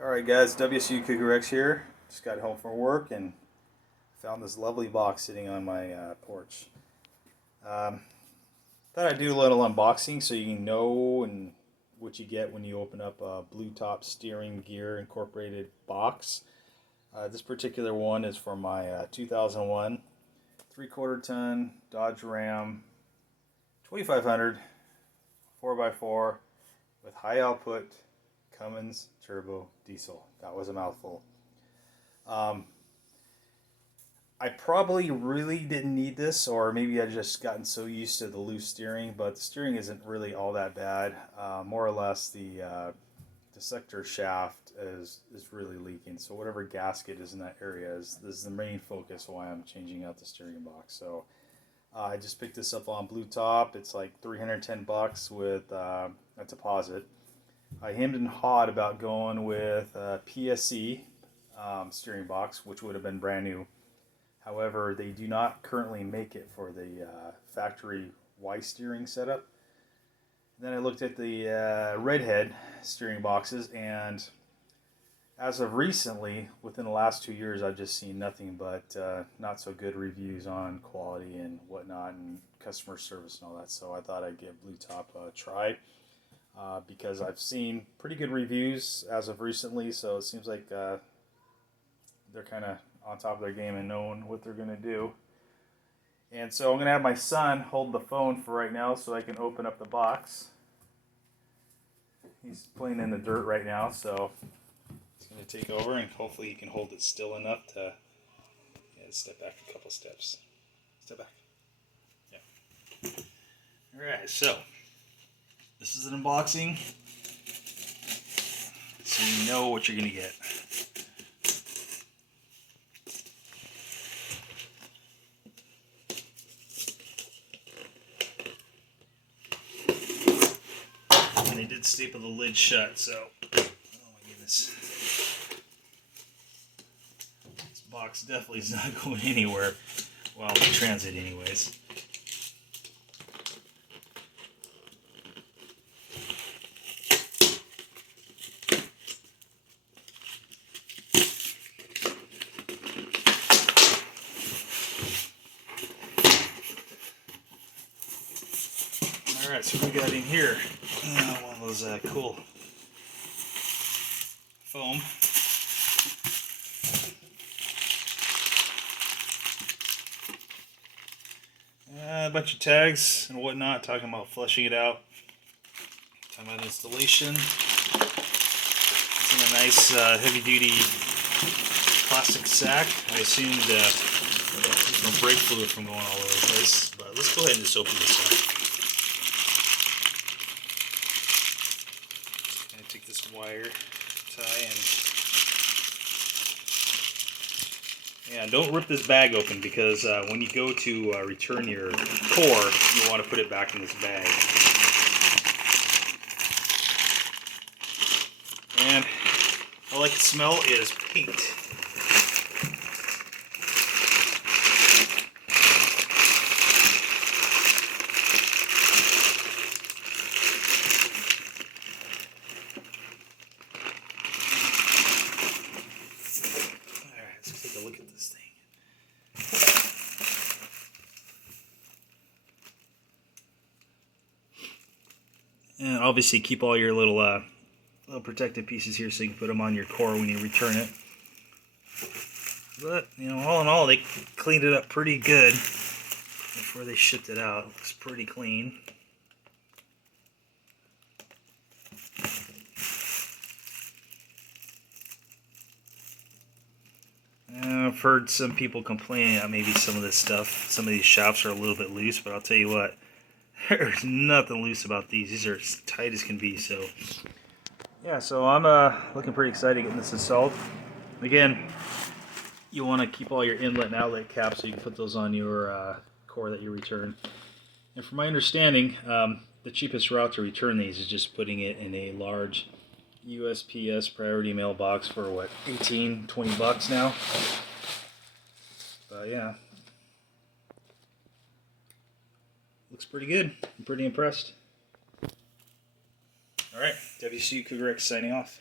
Alright guys, WSU Cougar X here. Just got home from work and found this lovely box sitting on my porch. Um, Thought I'd do a little unboxing so you know and what you get when you open up a Blue Top Steering Gear Incorporated box. This particular one is for my 2001 3/4 ton Dodge Ram 2500 4x4 with high output Cummins turbo diesel. That was a mouthful. Um, I probably really didn't need this, or maybe I just gotten so used to the loose steering. But the steering isn't really all that bad. More or less, the sector shaft is really leaking. So whatever gasket is in that area is the main focus why I'm changing out the steering box. So I just picked this up on Blue Top. It's like $310 with a deposit. I hemmed and hawed about going with a PSE steering box, which would have been brand new. However, they do not currently make it for the factory Y steering setup. Then I looked at the Redhead steering boxes, and as of recently, within the last 2 years, I've just seen nothing but not so good reviews on quality and whatnot, and customer service and all that. So I thought I'd give Blue Top a try. Because I've seen pretty good reviews as of recently, so it seems like they're kind of on top of their game and knowing what they're going to do. And so I'm going to have my son hold the phone for right now so I can open up the box. He's playing in the dirt right now, so he's going to take over, and hopefully he can hold it still enough to step back a couple steps. Step back. Yeah. Alright, so this is an unboxing, so you know what you're going to get. And they did staple the lid shut, so, oh my goodness. This box definitely is not going anywhere while in transit anyways. Alright, so we got in here one of those cool foam. A bunch of tags and whatnot, talking about flushing it out, talking about installation. It's in a nice heavy-duty plastic sack. I assumed some brake fluid from going all over the place, but let's go ahead and just open this up. Take this wire tie and don't rip this bag open, because when you go to return your core, you want to put it back in this bag. And all I can smell is paint. Look at this thing. And obviously keep all your little protective pieces here so you can put them on your core when you return it. But, you know, all in all, they cleaned it up pretty good before they shipped it out. It looks pretty clean. I've heard some people complaining that maybe some of this stuff, some of these shafts are a little bit loose, but I'll tell you what, there's nothing loose about these. These are as tight as can be. So yeah, so I'm looking pretty excited getting this installed. Again, you want to keep all your inlet and outlet caps so you can put those on your core that you return. And from my understanding, the cheapest route to return these is just putting it in a large USPS priority mailbox for what, 18, 20 bucks now. But yeah, looks pretty good. I'm pretty impressed. Alright, WSU Cougar X signing off.